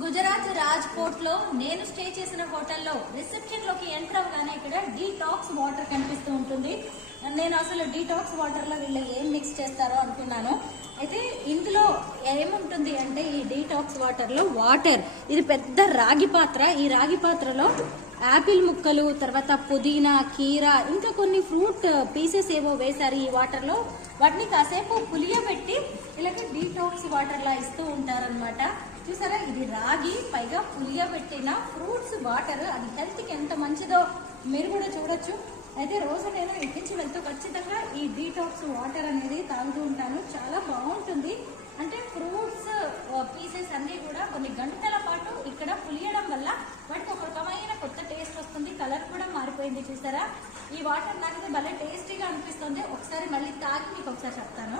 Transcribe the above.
గుజరాత్ రాజ్కోట్ లో నేను స్టే చేసిన హోటల్లో రిసెప్షన్ లోకి ఎంటర్ అవగానే ఇక్కడ డీటాక్స్ వాటర్ కనిపిస్తూ ఉంటుంది. నేను అసలు డీటాక్స్ వాటర్ లో వీళ్ళు ఏం మిక్స్ చేస్తారో అనుకున్నాను. అయితే ఇందులో ఏముంటుంది అంటే ఈ డీటాక్స్ వాటర్ లో వాటర్, ఇది పెద్ద రాగి పాత్ర. ఈ రాగి పాత్రలో యాపిల్ ముక్కలు, తర్వాత పుదీనా, కీరా, ఇంకా కొన్ని ఫ్రూట్ పీసెస్ ఏవో వేశారు ఈ వాటర్ లో. వాటిని కాసేపు పులియబెట్టి ఇలాగే డీటాక్స్ వాటర్ లా ఇస్తూ ఉంటారనమాట. చూసారా, ఇది రాగి పైగా పులియబెట్టిన ఫ్రూట్స్ వాటర్. అది హెల్త్ కి ఎంత మంచిదో మీరు కూడా చూడొచ్చు. అయితే రోజు నేను ఇంటి నుంచి వెళ్తూ ఖచ్చితంగా ఈ డీటాక్స్ వాటర్ అనేది తాగుతూ ఉంటాను. చాలా బాగుంటుంది. అంటే ఫ్రూట్స్ పీసెస్ అన్ని కూడా కొన్ని గంటల పాటు ఇక్కడ పులియడం వల్ల వాటికి ఒక రకమైన కొత్త టేస్ట్ వస్తుంది. కలర్ కూడా మారిపోయింది. చూసారా, ఈ వాటర్ నాకు భలే టేస్టీగా అనిపిస్తుంది. ఒకసారి మళ్ళీ తాగి మీకు ఒకసారి చెప్తాను.